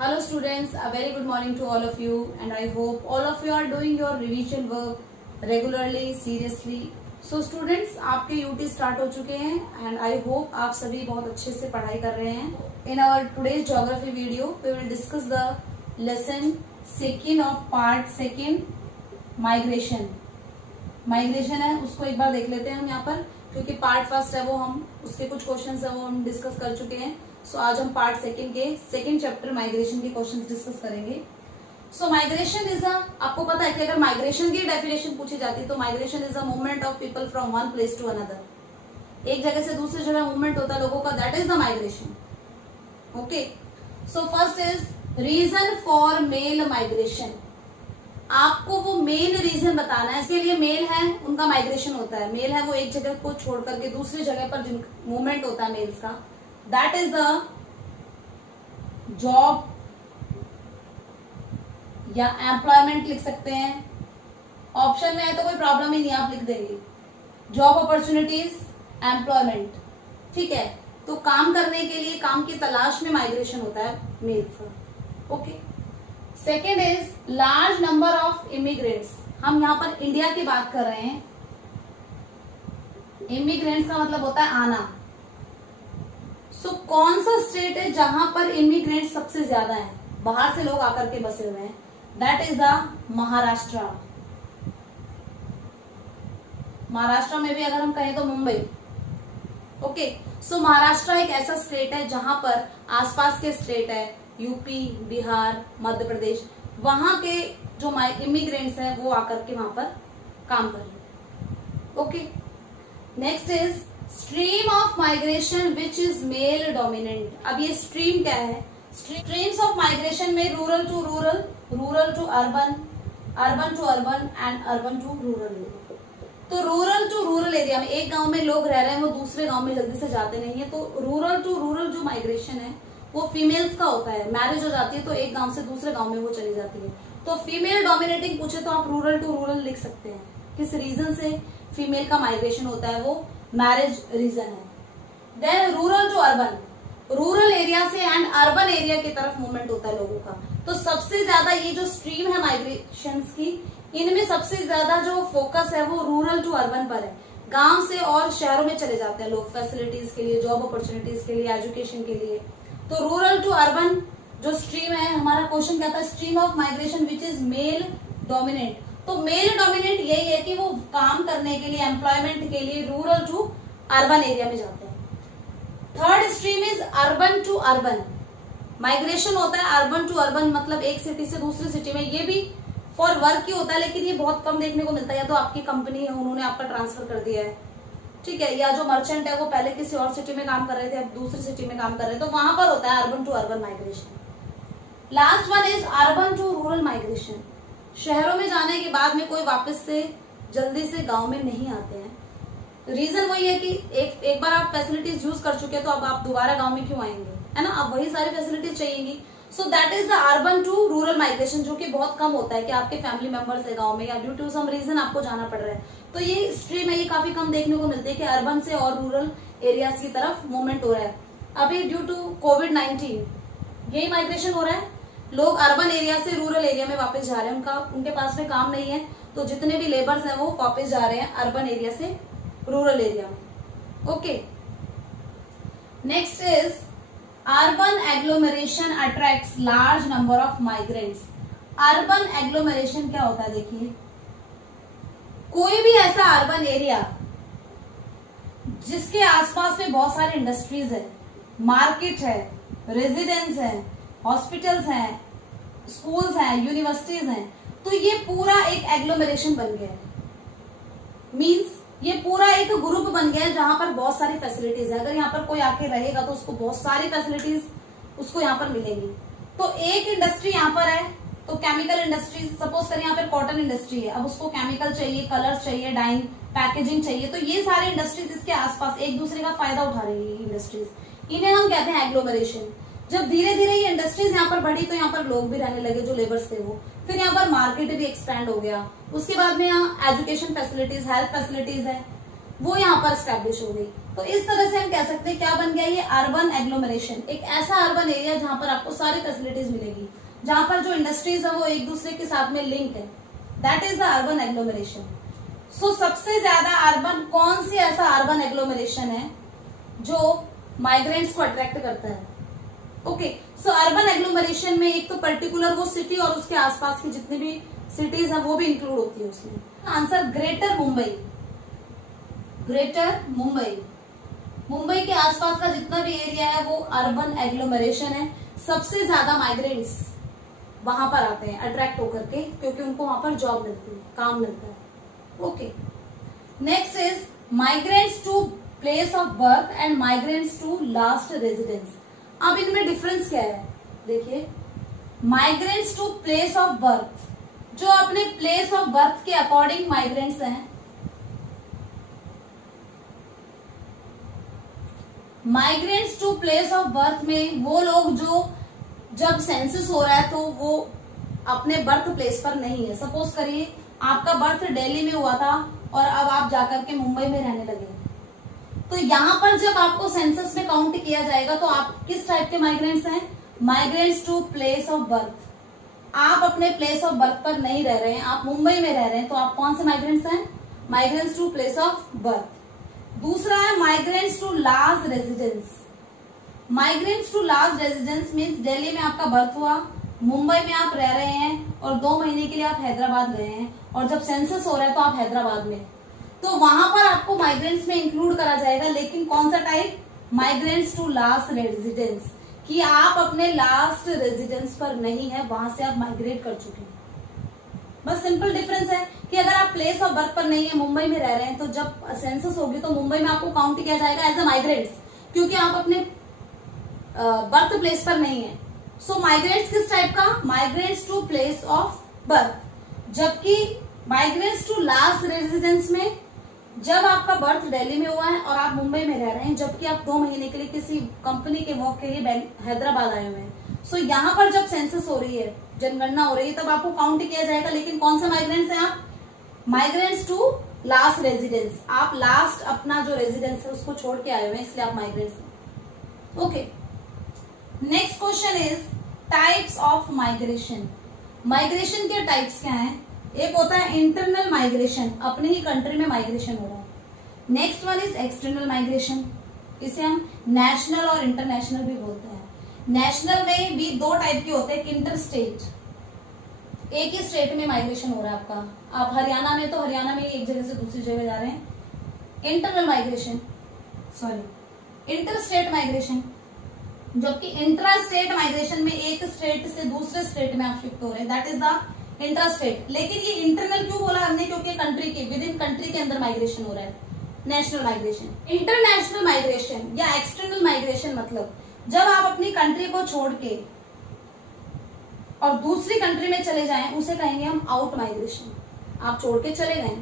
Hello students, a very good morning to all of you and I hope all of you are doing your revision work regularly, seriously. So students, आपके UT start हो चुके हैं and I hope आप सभी बहुत अच्छे से पढ़ाई कर रहे हैं. In our today's geography video, we will discuss the lesson second of part second, migration. Migration है, उसको एक बार देख लेते हैं हम यहाँ पर, क्योंकि पार्ट फर्स्ट है वो हम उसके कुछ क्वेश्चंस है वो हम डिस्कस कर चुके हैं. सो आज हम पार्ट सेकंड के सेकंड चैप्टर माइग्रेशन के क्वेश्चंस डिस्कस करेंगे. सो माइग्रेशन इज आपको पता है कि अगर माइग्रेशन की डेफिनेशन पूछी जाती है तो migration is a movement of people from one place to another. एक जगह से दूसरी जगह मूवमेंट होता है लोगों का, that is the migration. Okay, so first is reason for male migration. आपको वो मेन रीजन बताना है. इसके लिए मेल है उनका माइग्रेशन होता है. मेल है वो एक जगह को छोड़ करके दूसरी जगह पर जिन मूवमेंट होता है मेल्स का, दैट इज द जॉब या एम्प्लॉयमेंट लिख सकते हैं. ऑप्शन में है तो कोई प्रॉब्लम ही नहीं, आप लिख देंगे जॉब अपॉर्चुनिटीज, एम्प्लॉयमेंट. ठीक है, तो काम करने के लिए, काम की तलाश में माइग्रेशन होता है मेल्स का. Okay, second is large number of immigrants. हम यहां पर इंडिया की बात कर रहे हैं. इमिग्रेंट्स का मतलब होता है आना. सो कौन सा स्टेट है जहां पर इमिग्रेंट सबसे ज्यादा है, बाहर से लोग आकर के बसे हुए हैं, that is the Maharashtra. Maharashtra में भी अगर हम कहें तो मुंबई. ओके, सो महाराष्ट्र एक ऐसा स्टेट है जहां पर आसपास के स्टेट है यूपी, बिहार, मध्य प्रदेश, वहां के जो इमिग्रेंट्स हैं वो आकर के वहां पर काम कर रहे हैं. Okay, next is stream of migration which is male dominant. अब ये स्ट्रीम क्या है? स्ट्रीम्स ऑफ माइग्रेशन में rural to rural, rural to urban, urban to urban and urban to rural. तो रूरल टू रूरल एरिया में एक गांव में लोग रह रहे हैं, वो दूसरे गांव में जल्दी से जाते नहीं है. तो रूरल टू रूरल जो माइग्रेशन है वो फीमेल्स का होता है. मैरिज हो जाती है तो एक गांव से दूसरे गांव में वो चली जाती है. तो फीमेल डोमिनेटिंग पूछे तो आप रूरल टू रूरल लिख सकते हैं. किस रीजन से फीमेल का माइग्रेशन होता है? वो मैरिज रीजन है. Then rural to urban, rural area से एंड अर्बन एरिया की तरफ मूवमेंट होता है लोगों का. तो सबसे ज्यादा ये जो स्ट्रीम है माइग्रेशन की, इनमें सबसे ज्यादा जो फोकस है वो रूरल टू अर्बन पर है. गांव से और शहरों में चले जाते हैं लोग फैसिलिटीज के लिए, जॉब अपॉर्चुनिटीज के लिए, एजुकेशन के लिए. तो रूरल टू अर्बन जो स्ट्रीम है, हमारा क्वेश्चन क्या था? Stream of migration which is male dominant. तो मेल डोमिनेंट यही है कि वो काम करने के लिए, एम्प्लॉयमेंट के लिए रूरल टू अर्बन एरिया में जाते हैं. Third stream is urban to urban. Migration होता है अर्बन टू अर्बन, मतलब एक सिटी से दूसरी सिटी में. ये भी फॉर वर्क ही होता है, लेकिन ये बहुत कम देखने को मिलता है. या तो आपकी कंपनी है, उन्होंने आपका ट्रांसफर कर दिया है, ठीक है, या जो मर्चेंट है वो पहले किसी और सिटी में काम कर रहे थे, अब दूसरी सिटी में काम कर रहे हैं, तो वहां पर होता है urban to urban migration. Last one is urban to rural migration. शहरों में जाने के बाद में कोई वापस से जल्दी से गांव में नहीं आते हैं. रीजन वही है कि एक बार आप फैसिलिटीज यूज कर चुके हैं, तो अब आप दोबारा गांव में क्यों आएंगे, है ना? अब वही सारी फैसिलिटीज चाहिएंगी. So that is the urban to rural migration, जो कि बहुत कम होता है कि आपके फैमिली मेंबर्स है गांव में या ड्यू टू सम रीजन आपको जाना पड़ रहा है. तो ये स्ट्रीम है, ये काफी कम देखने को मिलती है कि अर्बन से और रूरल एरियाज की तरफ मूवमेंट हो रहा है. अभी ड्यू टू कोविड-19 यही माइग्रेशन हो रहा है. लोग अर्बन एरिया से रूरल एरिया में वापस जा रहे हैं. उनके पास में काम नहीं है, तो जितने भी लेबर्स हैं वो वापस जा रहे हैं अर्बन एरिया से रूरल एरिया में. Okay, next is urban agglomeration attracts large number of migrants. Urban agglomeration क्या होता है? देखिए, कोई भी ऐसा अर्बन एरिया जिसके आसपास में बहुत सारे इंडस्ट्रीज है, मार्केट है, रेजिडेंस है, हॉस्पिटल्स हैं, स्कूल्स हैं, यूनिवर्सिटीज हैं, तो ये पूरा एक एग्लोमरेशन बन गया है. मींस ये पूरा एक ग्रुप बन गया है जहां पर बहुत सारी फैसिलिटीज है. अगर यहाँ पर कोई आके रहेगा तो उसको बहुत सारी फैसिलिटीज उसको यहाँ पर मिलेंगी. तो एक इंडस्ट्री यहाँ पर है, तो केमिकल इंडस्ट्री, सपोज करें यहाँ पर कॉटन इंडस्ट्री है, अब उसको केमिकल चाहिए, कलर्स चाहिए, डाइंग, पैकेजिंग चाहिए. तो ये सारे इंडस्ट्रीज इसके आसपास एक दूसरे का फायदा उठा रही है इंडस्ट्रीज. इन्हें हम कहते हैं एग्लोमरेशन. जब धीरे धीरे ये इंडस्ट्रीज यहाँ पर बढ़ी तो यहाँ पर लोग भी रहने लगे जो लेबर्स थे वो. फिर यहाँ पर मार्केट भी एक्सपैंड हो गया. उसके बाद में यहाँ एजुकेशन फैसिलिटीज, हेल्थ फैसिलिटीज है, वो यहाँ पर स्टैब्लिश हो गई। तो इस तरह से हम कह सकते हैं क्या बन गया ये अर्बन एग्लोमरेशन, एक ऐसा अर्बन एरिया जहां पर आपको सारी फैसिलिटीज मिलेगी, जहां पर जो इंडस्ट्रीज है वो एक दूसरे के साथ में लिंक है, that is the urban agglomeration. So सबसे ज्यादा अर्बन कौन सी ऐसा अर्बन एग्लोमरेशन है जो माइग्रेंट्स को अट्रैक्ट करता है? ओके, सो अर्बन एग्लोमरेशन में एक तो पर्टिकुलर वो सिटी और उसके आसपास की जितनी भी सिटीज है वो भी इंक्लूड होती है उसमें। Answer greater Mumbai, greater Mumbai, Mumbai के आसपास का जितना भी एरिया है वो अर्बन एग्लोमरेशन है। सबसे ज्यादा माइग्रेंट्स वहां पर आते हैं अट्रैक्ट होकर के, क्योंकि उनको वहां पर जॉब मिलती है, काम मिलता है। Okay, next is migrants to place of birth and migrants to last residence. अब इनमें डिफरेंस क्या है? देखिए, migrants to place of birth, जो अपने प्लेस ऑफ बर्थ के अकॉर्डिंग माइग्रेंट्स हैं, migrants to place of birth में वो लोग जो जब सेंसस हो रहा है तो वो अपने बर्थ प्लेस पर नहीं है। सपोज करिए आपका बर्थ दिल्ली में हुआ था और अब आप जाकर के मुंबई में रहने लगे, तो यहाँ पर जब आपको सेंसस में काउंट किया जाएगा तो आप किस टाइप के माइग्रेंट्स हैं? Migrants to place of birth. आप अपने प्लेस ऑफ बर्थ पर नहीं रह रहे हैं, आप मुंबई में रह रहे हैं, तो आप कौन से माइग्रेंट्स हैं? Migrants to place of birth. दूसरा है migrants to last residence. Migrants to last residence means Delhi में आपका बर्थ हुआ, मुंबई में आप रह रहे हैं और 2 महीने के लिए आप हैदराबाद गए हैं, और जब सेंसस हो रहा है तो आप हैदराबाद में, तो वहां पर आपको माइग्रेंट्स में इंक्लूड करा जाएगा। लेकिन कौन सा type? Migrants to last residence, कि आप अपने लास्ट रेजिडेंस पर नहीं है, वहां से आप माइग्रेट कर चुके हैं। बस सिंपल डिफरेंस है कि अगर आप प्लेस ऑफ बर्थ पर नहीं है, मुंबई में रह रहे हैं, तो जब सेंसस होगी तो मुंबई में आपको काउंट किया जाएगा एज अ माइग्रेंट्स, क्योंकि आप अपने बर्थ प्लेस पर नहीं है। सो माइग्रेंट्स किस टाइप का? Migrants to place of birth. जबकि माइग्रेंट्स टू लास्ट रेजिडेंस में जब आपका बर्थ दिल्ली में हुआ है और आप मुंबई में रह रहे हैं, जबकि आप 2 महीने के लिए किसी कंपनी के वर्क के लिए हैदराबाद आए हुए हैं, सो यहाँ पर जब सेंसस हो रही है, जनगणना हो रही है, तब आपको काउंट किया जाएगा। लेकिन कौन सा माइग्रेंट्स हैं आप? Migrants to last residence. आप लास्ट अपना जो रेजिडेंस है उसको छोड़ के आए हुए हैं, इसलिए आप माइग्रेंट्स हैं। Okay, next question is types of migration. Migration के टाइप्स क्या हैं? एक होता है इंटरनल माइग्रेशन, अपने ही कंट्री में माइग्रेशन हो रहा है। Next one is external migration, इसे हम नेशनल और इंटरनेशनल भी बोलते हैं। नेशनल में भी 2 टाइप के होते हैं, इंटर स्टेट, एक ही स्टेट में माइग्रेशन हो रहा है आपका, आप हरियाणा में तो हरियाणा में एक जगह से दूसरी जगह जा रहे हैं, internal migration, sorry inter state migration. जबकि इंट्रा स्टेट माइग्रेशन में एक स्टेट से दूसरे स्टेट में आप शिफ्ट हो रहे हैं, that is the intra state. लेकिन ये इंटरनल क्यों बोला हमने? क्योंकि कंट्री के विद इन कंट्री के अंदर माइग्रेशन हो रहा है। नेशनल माइग्रेशन, इंटरनेशनल माइग्रेशन या एक्सटर्नल माइग्रेशन मतलब जब आप अपनी कंट्री को छोड़ के और दूसरी कंट्री में चले जाएं, उसे कहेंगे हम आउट माइग्रेशन। आप छोड़ के चले गए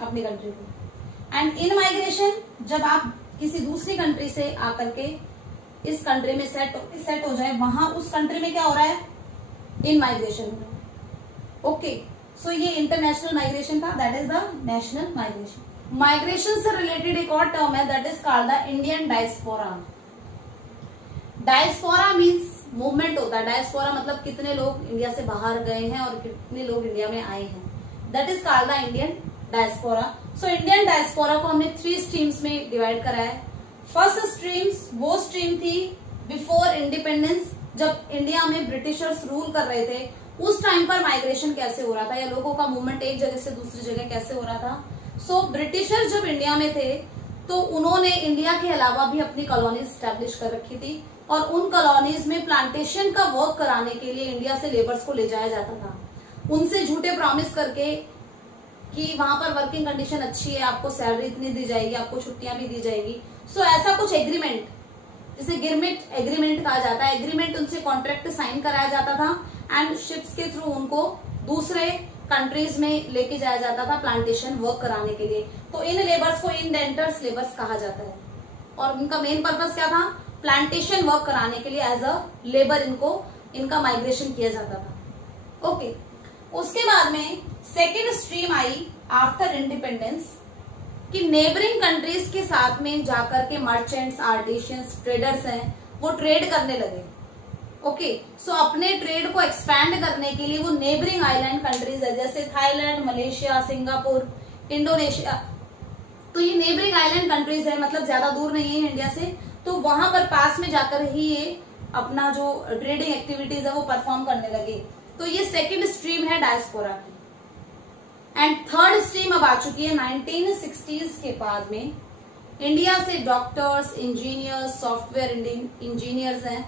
अपनी कंट्री को। एंड इन माइग्रेशन, जब आप किसी दूसरी कंट्री से आकर के इस कंट्री में सेट हो जाए, वहां उस कंट्री में क्या हो रहा है? इन माइग्रेशन हो रहा है। ओके, सो ये इंटरनेशनल माइग्रेशन था, that is the national migration. Migration से रिलेटेड एक और टर्म है, that is called the Indian diaspora. Diaspora means movement होता है। डायस्पोरा मतलब कितने लोग इंडिया से बाहर गए हैं और कितने लोग इंडिया में आए हैं, that is called the Indian diaspora. So Indian diaspora को हमने 3 स्ट्रीम्स में डिवाइड करा है। फर्स्ट स्ट्रीम्स वो स्ट्रीम थी बिफोर इंडिपेंडेंस, जब इंडिया में ब्रिटिशर्स रूल कर रहे थे, उस टाइम पर माइग्रेशन कैसे हो रहा था या लोगों का मूवमेंट एक जगह से दूसरी जगह कैसे हो रहा था। सो ब्रिटिशर जब इंडिया में थे तो उन्होंने इंडिया के अलावा भी अपनी कॉलोनीज स्टैब्लिश कर रखी थी, और उन कॉलोनीज में प्लांटेशन का वर्क कराने के लिए इंडिया से लेबर्स को ले जाया जाता था, उनसे झूठे प्रॉमिस करके कि वहां पर वर्किंग कंडीशन अच्छी है, आपको सैलरी इतनी दी जाएगी, आपको छुट्टियां भी दी जाएगी। सो ऐसा कुछ एग्रीमेंट, जिसे गिरमिट एग्रीमेंट कहा जाता है, एग्रीमेंट उनसे कॉन्ट्रैक्ट साइन कराया जाता था एंड शिप्स के थ्रू उनको दूसरे कंट्रीज में लेके जाया जाता था प्लांटेशन वर्क कराने के लिए। तो इन लेबर्स को इंडेंटर्स लेबर्स कहा जाता है, और इनका मेन पर्पस क्या था? प्लांटेशन वर्क कराने के लिए एज अ लेबर इनका माइग्रेशन किया जाता था। ओके, उसके बाद में second stream I after independence, कि नेबरिंग कंट्रीज के साथ में जाकर के मर्चेंट्स, आर्टिशियंस, ट्रेडर्स हैं, वो ट्रेड करने लगे। ओके, सो अपने ट्रेड को एक्सपैंड करने के लिए वो नेबरिंग आइलैंड कंट्रीज है, जैसे थाईलैंड, मलेशिया, सिंगापुर, इंडोनेशिया, तो ये नेबरिंग आइलैंड कंट्रीज है, मतलब ज्यादा दूर नहीं है इंडिया से, तो वहां पर पास में जाकर ही ये अपना जो ट्रेडिंग एक्टिविटीज है वो परफॉर्म करने लगे। तो ये सेकंड स्ट्रीम है डायस्पोरा की। एंड थर्ड स्ट्रीम अब आ चुकी है 1960s के बाद में। इंडिया से डॉक्टर्स, इंजीनियर्स, सॉफ्टवेयर इंजीनियर्स हैं,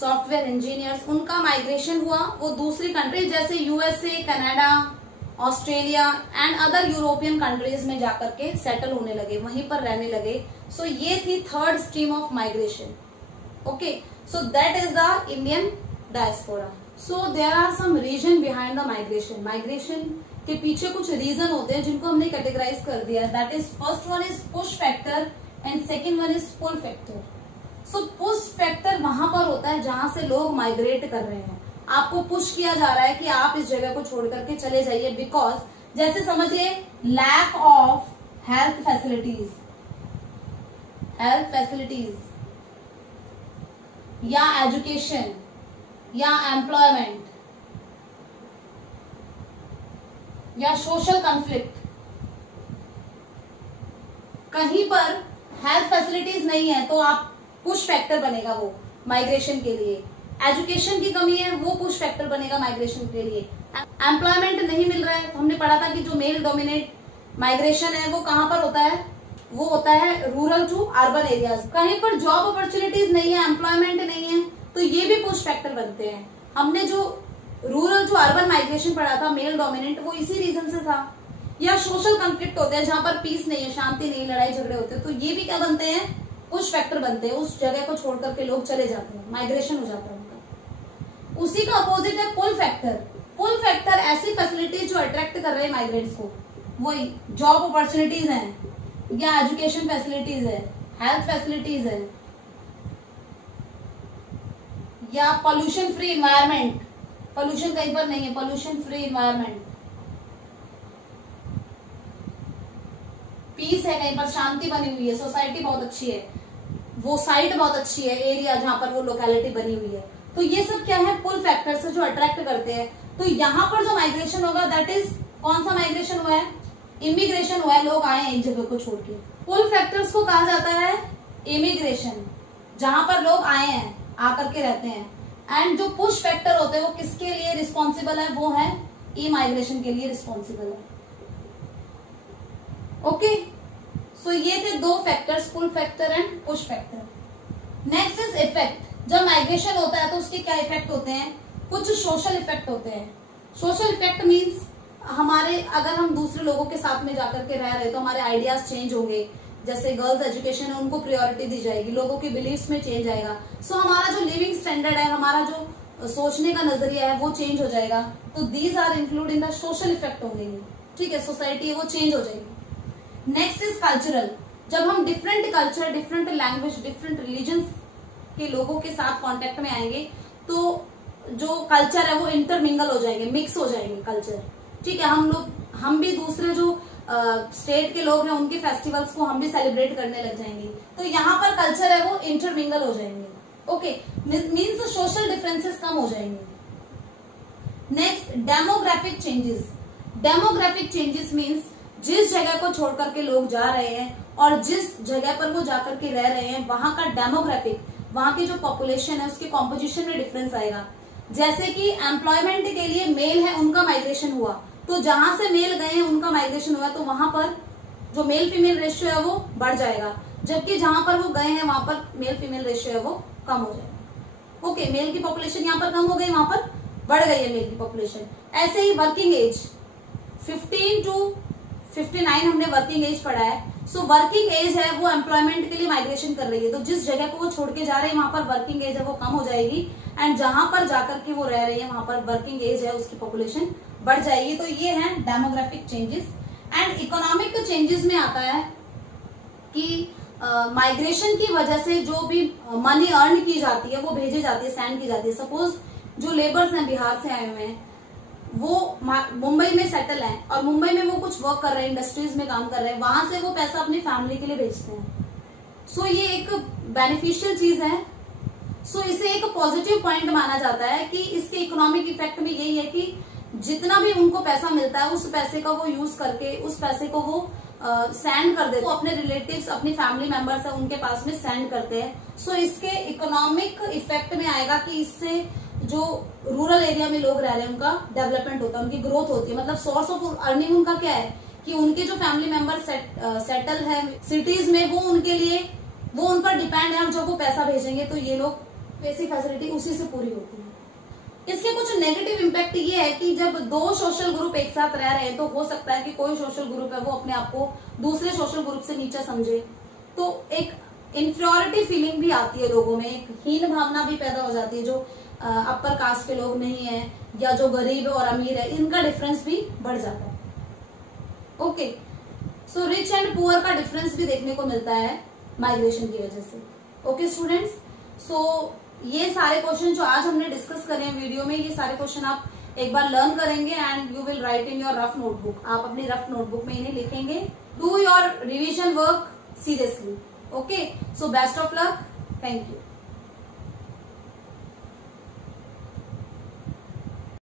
सॉफ्टवेयर इंजीनियर्स, उनका माइग्रेशन हुआ, वो दूसरी कंट्रीज जैसे USA, Canada, Australia and other European countries में जाकर के सेटल होने लगे, वहीं पर रहने लगे। सो ये थी third stream of migration. Okay, so that is the Indian diaspora. So there are some reason behind the migration. Migration के पीछे कुछ रीजन होते हैं जिनको हमने कैटेगराइज कर दिया है। That is first one is push factor and second one is pull factor. So push factor वहां पर होता है जहां से लोग माइग्रेट कर रहे हैं, आपको पुश किया जा रहा है कि आप इस जगह को छोड़ करके चले जाइए, बिकॉज जैसे समझिए लैक ऑफ हेल्थ फैसिलिटीज या एजुकेशन या एम्प्लॉयमेंट या सोशल कॉन्फ्लिक्ट, कहीं पर हेल्थ फैसिलिटीज नहीं है तो आप पुश फैक्टर बनेगा वो माइग्रेशन के लिए। एजुकेशन की कमी है, वो पुश फैक्टर बनेगा माइग्रेशन के लिए। एम्प्लॉयमेंट नहीं मिल रहा है, तो हमने पढ़ा था कि जो मेल डोमिनेट माइग्रेशन है वो कहां पर होता है, वो होता है रूरल टू अर्बन एरियाज। कहीं पर जॉब अपॉर्चुनिटीज नहीं है, एम्प्लॉयमेंट नहीं है, तो ये भी पुश फैक्टर बनते हैं। हमने जो रूरल टू अर्बन माइग्रेशन पढ़ा था मेल डोमिनेंट, वो इसी रीजन से था। या सोशल कॉन्फ्लिक्ट होते हैं जहां पर पीस नहीं है, शांति नहीं, लड़ाई झगड़े होते हैं, तो ये भी क्या बनते हैं, पुश फैक्टर बनते हैं। उस जगह को छोड़ करके लोग चले जाते हैं, माइग्रेशन हो जाता है उनका। उसी का अपोजिट है पुल फैक्टर। पुल फैक्टर ऐसी फैसिलिटीज जो अट्रैक्ट कर रहे हैं माइग्रेंट्स को, वही जॉब अपॉर्चुनिटीज हैं या एजुकेशन फैसिलिटीज है, हेल्थ फैसिलिटीज है, या पॉल्यूशन फ्री इन्वायरमेंट, पॉल्यूशन कहीं पर नहीं है, पॉल्यूशन फ्री इन्वायरमेंट, पीस है, कहीं पर शांति बनी हुई है, सोसाइटी बहुत अच्छी है, वो साइट बहुत अच्छी है, एरिया जहां पर वो लोकेलिटी बनी हुई है। तो ये सब क्या है, पुल फैक्टर्स है जो अट्रैक्ट करते हैं। तो यहाँ पर जो माइग्रेशन होगा दैट इज कौन सा माइग्रेशन हुआ है, इमिग्रेशन हुआ है, लोग आए हैं एक जगह को छोड़ के। पुल फैक्टर्स को कहा जाता है इमिग्रेशन, जहां पर लोग आए हैं, आकर के रहते हैं। एंड जो पुश फैक्टर होते हैं वो किसके लिए रिस्पॉन्सिबल है, वो है ई माइग्रेशन के लिए रिस्पॉन्सिबल है। ओके, सो ये थे दो factors, pull factor and push factor. Next is effect. जब माइग्रेशन होता है तो उसके क्या इफेक्ट होते हैं, कुछ सोशल इफेक्ट होते हैं। सोशल इफेक्ट मीन्स हमारे, अगर हम दूसरे लोगों के साथ में जाकर के रह रहे तो हमारे आइडियाज चेंज होंगे। जैसे गर्ल्स एजुकेशन है उनको प्रायोरिटी दी जाएगी, लोगों के बिलीव्स में चेंज आएगा। सो हमारा जो लिविंग स्टैंडर्ड है, हमारा जो सोचने का नजरिया है वो चेंज हो जाएगा। तो these are include in the social effect होंगे, ठीक है, सोसाइटी है वो चेंज हो जाएगी। Next is cultural. जब हम different culture, different language, different religion के लोगों के साथ कांटेक्ट में आएंगे तो जो कल्चर है वो इंटरमिंगल हो जाएंगे, मिक्स हो जाएंगे कल्चर, ठीक है। हम भी दूसरे जो स्टेट के लोग हैं उनके फेस्टिवल्स को हम भी सेलिब्रेट करने लग जाएंगे, तो यहाँ पर कल्चर है वो इंटरमिंगल हो जाएंगे। ओके, मीन्स सोशल डिफरेंसेस कम हो जाएंगे। Next, demographic changes. Demographic changes means जिस जगह को छोड़ करके लोग जा रहे हैं और जिस जगह पर वो जाकर के रह रहे हैं वहां का डेमोग्राफिक, वहां की जो पॉपुलेशन है उसके कॉम्पोजिशन में डिफरेंस आएगा। जैसे कि एम्प्लॉयमेंट के लिए मेल है उनका माइग्रेशन हुआ, तो जहां से मेल गए हैं उनका माइग्रेशन हुआ, तो वहां पर जो मेल फीमेल रेशियो है वो बढ़ जाएगा, जबकि जहां पर वो गए हैं वहां पर मेल फीमेल रेशियो है वो कम हो जाएगा। ओके, मेल की पॉपुलेशन यहाँ पर कम हो गई, वहां पर बढ़ गई है मेल की पॉपुलेशन। ऐसे ही वर्किंग एज 15 to 59 हमने वर्किंग एज पढ़ा है। सो वर्किंग एज है वो एम्प्लॉयमेंट के लिए माइग्रेशन कर रही है, तो जिस जगह को वो छोड़ के जा रहे हैं वहां पर वर्किंग एज है वो कम हो जाएगी, एंड जहां पर जाकर के वो रह रही है वहां पर वर्किंग एज है उसकी पॉपुलेशन बढ़ जाएगी। तो ये है demographic changes. And economic changes में आता है कि माइग्रेशन की वजह से जो भी मनी अर्न की जाती है वो भेजी जाती है, सेंड की जाती है। सपोज जो लेबर्स हैं बिहार से आए हुए हैं, वो मुंबई में सेटल हैं और मुंबई में वो कुछ वर्क कर रहे हैं, इंडस्ट्रीज में काम कर रहे हैं, वहां से वो पैसा अपनी फैमिली के लिए भेजते हैं। सो ये एक बेनिफिशियल चीज है। सो इसे एक पॉजिटिव पॉइंट माना जाता है कि इसके इकोनॉमिक इफेक्ट में यही है कि जितना भी उनको पैसा मिलता है उस पैसे का वो यूज करके उस पैसे को वो सेंड कर देते, वो अपने रिलेटिव्स, अपनी फैमिली मेंबर्स है उनके पास में सेंड करते हैं। सो इसके इकोनॉमिक इफेक्ट में आएगा कि इससे जो रूरल एरिया में लोग रह रहे हैं उनका डेवलपमेंट होता है, उनकी ग्रोथ होती है। मतलब सोर्स ऑफ अर्निंग उनका क्या है कि उनके जो फैमिली मेंबर सेटल है सिटीज में, वो उनके लिए वो उन पर डिपेंड है और जब वो पैसा भेजेंगे तो ये लोग बेसिक फैसिलिटी उसी से पूरी होती है। इसके कुछ नेगेटिव इम्पैक्ट ये है कि जब दो सोशल ग्रुप एक साथ रह रहे हैं तो हो सकता है कि कोई सोशल ग्रुप है वो अपने आप को दूसरे सोशल ग्रुप से नीचा समझे, तो एक इंफीरियरिटी फीलिंग भी आती है लोगों में, एक हीन भावना भी पैदा हो जाती है। जो अपर कास्ट के लोग नहीं है या जो गरीब और अमीर है, इनका डिफरेंस भी बढ़ जाता है। Okay, so rich and poor का डिफरेंस भी देखने को मिलता है माइग्रेशन की वजह से। ओके स्टूडेंट्स, सो ये सारे क्वेश्चन जो आज हमने डिस्कस करे हैं वीडियो में, ये सारे क्वेश्चन आप एक बार लर्न करेंगे and you will write in your rough notebook. आप अपनी रफ नोटबुक में इन्हें लिखेंगे। Do your revision work seriously. Okay, so best of luck. Thank you.